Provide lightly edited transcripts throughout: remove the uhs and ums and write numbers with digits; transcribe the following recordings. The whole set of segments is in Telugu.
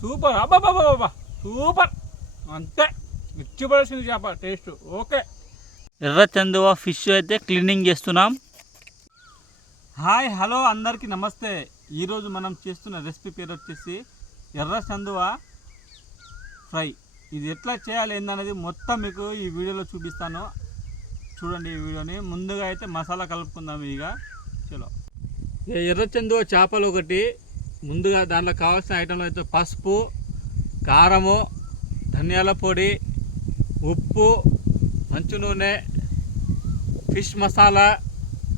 సూపర్ అబ్బాబాబా సూపర్ అంతే మిర్చిపడాల్సింది చేప టేస్ట్ ఓకే. ఎర్ర చందువ ఫిష్ అయితే క్లీనింగ్ చేస్తున్నాం. హాయ్ హలో అందరికీ నమస్తే. ఈరోజు మనం చేస్తున్న రెసిపీ పేరు వచ్చేసి ఎర్ర చందువ ఫ్రై. ఇది ఎట్లా చేయాలి ఏందనేది మొత్తం మీకు ఈ వీడియోలో చూపిస్తాను. చూడండి ఈ వీడియోని. ముందుగా అయితే మసాలా కలుపుకుందాం. ఇక చలో ఎర్ర చందువ చేపలు ఒకటి. ముందుగా దాంట్లో కావాల్సిన ఐటెంలు అయితే పసుపు, కారము, ధనియాల పొడి, ఉప్పు, మంచు నూనె, ఫిష్ మసాలా,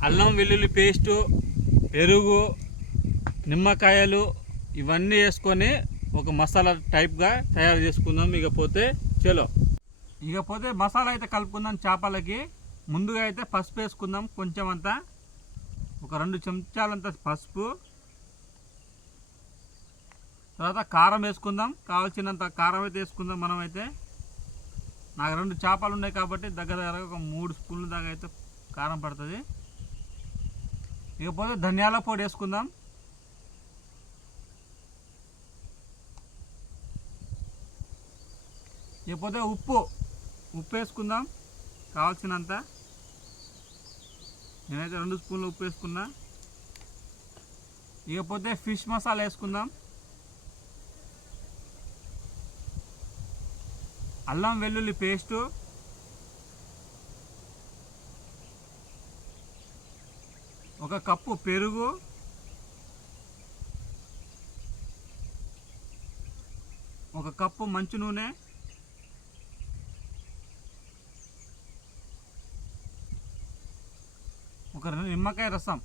అల్లం వెల్లుల్లి పేస్టు, పెరుగు, నిమ్మకాయలు ఇవన్నీ వేసుకొని ఒక మసాలా టైప్గా తయారు చేసుకుందాం. ఇకపోతే చలో ఇకపోతే మసాలా అయితే కలుపుకుందాం. చేపలకి ముందుగా అయితే పసుపు వేసుకుందాం. కొంచెం అంతా ఒక 2 చెంచాలంత పసుపు. తర్వాత కారం వేసుకుందాం. కావాల్సినంత కారం అయితే వేసుకుందాం. మనమైతే నాకు 2 చేపలు ఉన్నాయి కాబట్టి దగ్గర ఒక 3 స్పూన్ల దాకా అయితే కారం పడుతుంది. ఇకపోతే ధనియాల పొడి వేసుకుందాం. ఇకపోతే ఉప్పు వేసుకుందాం కావాల్సినంత. నేనైతే 2 స్పూన్లు ఉప్పు వేసుకున్నా. ఇకపోతే ఫిష్ మసాలా వేసుకుందాం. అల్లం వెల్లుల్లి పేస్టు, ఒక కప్పు పెరుగు, ఒక కప్పు మంచు నూనె, ఒక 2 నిమ్మకాయ రసం,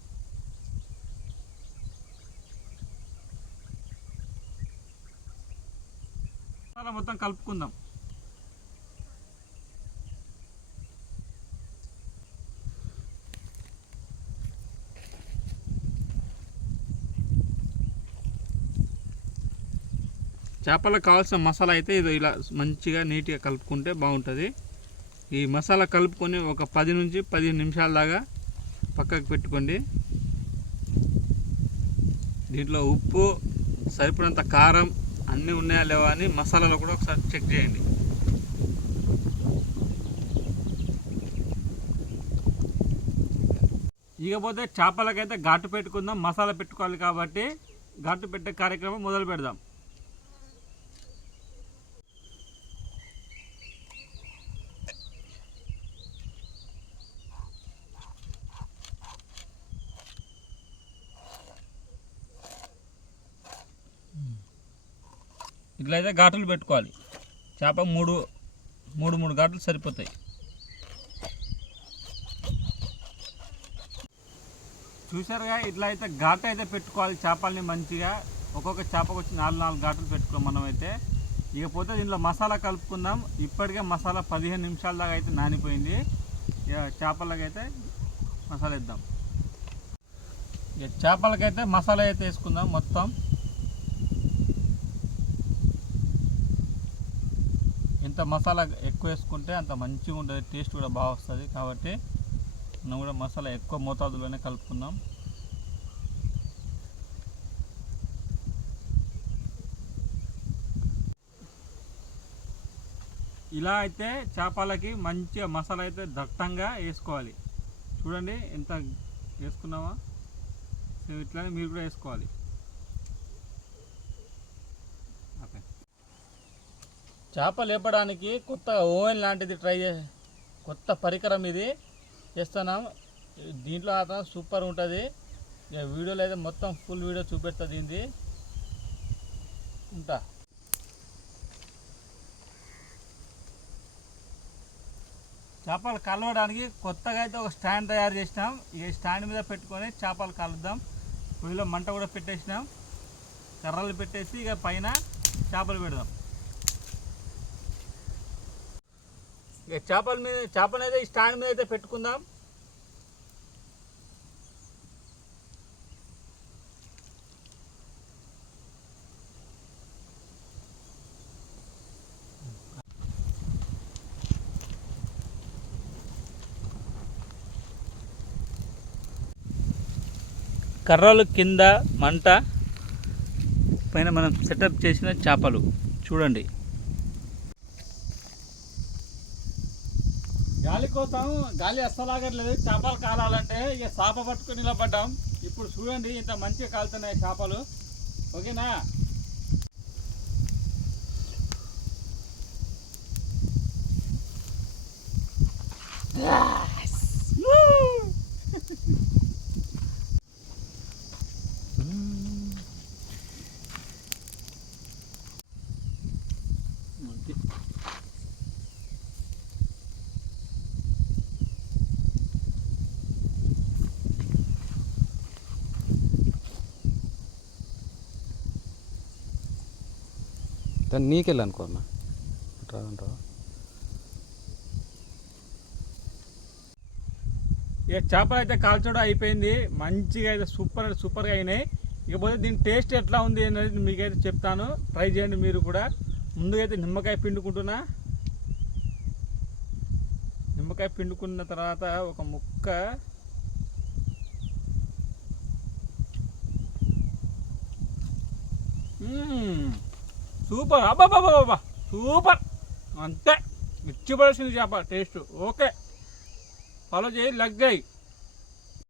మసాలా మొత్తం కలుపుకుందాం. చేపలకు కావాల్సిన మసాలా అయితే ఇది ఇలా మంచిగా నీట్గా కలుపుకుంటే బాగుంటుంది. ఈ మసాలా కలుపుకొని ఒక 10 నుంచి 15 నిమిషాల దాకా పక్కకు పెట్టుకోండి. దీంట్లో ఉప్పు, సరిపడినంత కారం అన్నీ ఉన్నాయా లేవా అని మసాలాలో కూడా ఒకసారి చెక్ చేయండి. ఇకపోతే చేపలకైతే ఘాటు పెట్టుకుందాం. మసాలా పెట్టుకోవాలి కాబట్టి ఘాటు పెట్టే కార్యక్రమం మొదలు పెడదాం. ఇట్లయితే ఘాటులు పెట్టుకోవాలి. చేప మూడు ఘాటులు సరిపోతాయి. చూసారుగా ఇట్లా అయితే ఘాటు అయితే పెట్టుకోవాలి. చేపల్ని మంచిగా ఒక్కొక్క చేపకు వచ్చి 4 ఘాటులు పెట్టుకోం మనమైతే. ఇకపోతే దీంట్లో మసాలా కలుపుకుందాం. ఇప్పటికే మసాలా 15 నిమిషాల దాకా అయితే నానిపోయింది. ఇక చేపలకైతే మసాలా వేద్దాం. ఇక చేపలకైతే మసాలా అయితే వేసుకుందాం మొత్తం. ఎంత మసాలా ఎక్కువ వేసుకుంటే అంత మంచిగా ఉంటుంది, టేస్ట్ కూడా బాగా వస్తుంది. కాబట్టి మనం కూడా మసాలా ఎక్కువ మోతాదులోనే కలుపుకుందాం. ఇలా అయితే చేపలకి మంచిగా మసాలా అయితే దట్టంగా వేసుకోవాలి. చూడండి ఎంత వేసుకున్నామా. సో ఇట్లానే మీరు కూడా వేసుకోవాలి. ఓకే. చేప లేపడానికి కొత్త ఓవెన్ లాంటిది కొత్త పరికరం ఇది చేస్తున్నాం. దీంట్లో అయితే సూపర్ ఉంటుంది. ఇక వీడియోలో అయితే మొత్తం ఫుల్ వీడియో చూపెడుతుంది. దీన్ని ఉంటా. చేపలు కలవడానికి కొత్తగా అయితే ఒక స్టాండ్ తయారు చేసినాం. ఈ స్టాండ్ మీద పెట్టుకొని చేపలు కలుద్దాం. పొయ్యిలో మంట కూడా పెట్టేసినాం. కర్రలు పెట్టేసి ఇక పైన చేపలు పెడదాం. ఇక చేపనైతే ఈ స్టాండ్ మీద అయితే పెట్టుకుందాం. కర్రలు కింద మంట పైన మనం సెటప్ చేసిన చేపలు చూడండి. గాలి కోసం గాలి అస్సలాగట్లేదు చేపలు కాలాలంటే. ఇక చేప పట్టుకొని నిలబడ్డాం. ఇప్పుడు చూడండి ఇంత మంచిగా కాలుతున్నాయి చేపలు. ఓకేనా? దాన్ని నీకెళ్ళి అనుకో అన్న రాదంటావా? ఇక చేపలు అయితే కాల్చడం అయిపోయింది. మంచిగా అయితే సూపర్గా అయినాయి. ఇకపోతే దీని టేస్ట్ ఎట్లా ఉంది అనేది మీకైతే చెప్తాను. ట్రై చేయండి మీరు కూడా. ముందుగా అయితే నిమ్మకాయ పిండుకుంటున్నా. నిమ్మకాయ పిండుకున్న తర్వాత ఒక ముక్క సూపర్. అబ్బాబాబా సూపర్. అంతే ఇచ్చి పడేసింది చేప టేస్ట్. ఓకే, ఫాలో చేయి, లైక్ చేయి.